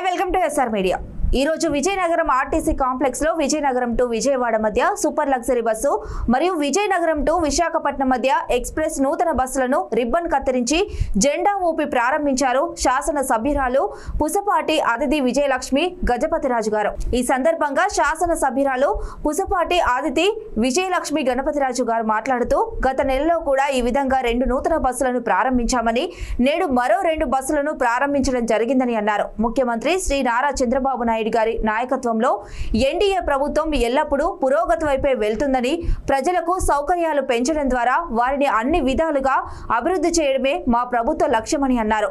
Hi welcome to SR media. ఈ రోజు Vizianagaram RTC complex లో విజయనగరం టు విజయవాడ మధ్య సూపర్ లగ్జరీ బస్సు మరియు విజయనగరం టు విశాఖపట్నం మధ్య ఎక్స్ప్రెస్ నూతన బస్సులను రిబ్బన్ కత్తిరించి జెండా ఊపి ప్రారంభించారు శాసన సభ్యురాలు పుసపాటి అదితి విజయలక్ష్మి గజపతిరాజు గారు. ఈ సందర్భంగా శాసన సభ్యురాలు పుసపాటి అదితి విజయలక్ష్మి గణపతిరాజు గారు మాట్లాడుతూ గత నెలలో కూడా ఈ విధంగా 2 నూతన బస్సులను ప్రారంభించామని నేడు మరో 2 బస్సులను ప్రారంభించడం జరిగిందని అన్నారు. ముఖ్యమంత్రి శ్రీ నారా చంద్రబాబు నాయుడు గారి నాయకత్వంలో ఎన్డీఏ ప్రభుత్వం ఎల్లప్పుడూ పురోగతి వైపే వెళ్తుందని, ప్రజలకు సౌకర్యాలు పెంచడం ద్వారా వారిని అన్ని విధాలుగా అభివృద్ధి చేయడమే మా ప్రభుత్వ లక్ష్యమని అన్నారు.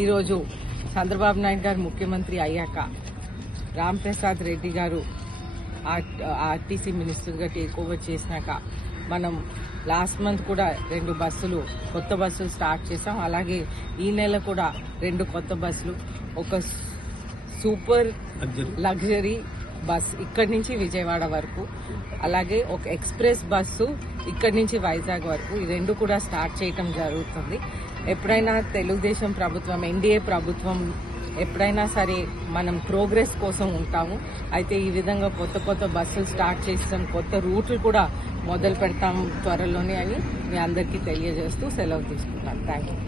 ఈరోజు చంద్రబాబు నాయుడు గారు ముఖ్యమంత్రి అయ్యాక రాంప్రసాద్ రెడ్డి గారు ఆర్టీసీ మినిస్టర్గా టేక్ ఓవర్ చేసినాక మనం లాస్ట్ మంత్ కూడా 2 కొత్త బస్సులు స్టార్ట్ చేసాం. అలాగే ఈ నెల కూడా 2 కొత్త బస్సులు, ఒక సూపర్ లగ్జరీ బస్ ఇక్కడి నుంచి విజయవాడ వరకు, అలాగే ఒక ఎక్స్ప్రెస్ బస్సు ఇక్కడి నుంచి వైజాగ్ వరకు, ఈ 2 కూడా స్టార్ట్ చేయటం జరుగుతుంది. ఎప్పుడైనా తెలుగుదేశం ప్రభుత్వం, ఎన్డీఏ ప్రభుత్వం ఎప్పుడైనా సరే మనం ప్రోగ్రెస్ కోసం ఉంటాము. అయితే ఈ విధంగా కొత్త బస్సులు స్టార్ట్ చేస్తాం, కొత్త రూట్లు కూడా మొదలు పెడతాం త్వరలోనే అని మీ అందరికీ తెలియజేస్తూ సెలవు తీసుకుంటాను. Thank you.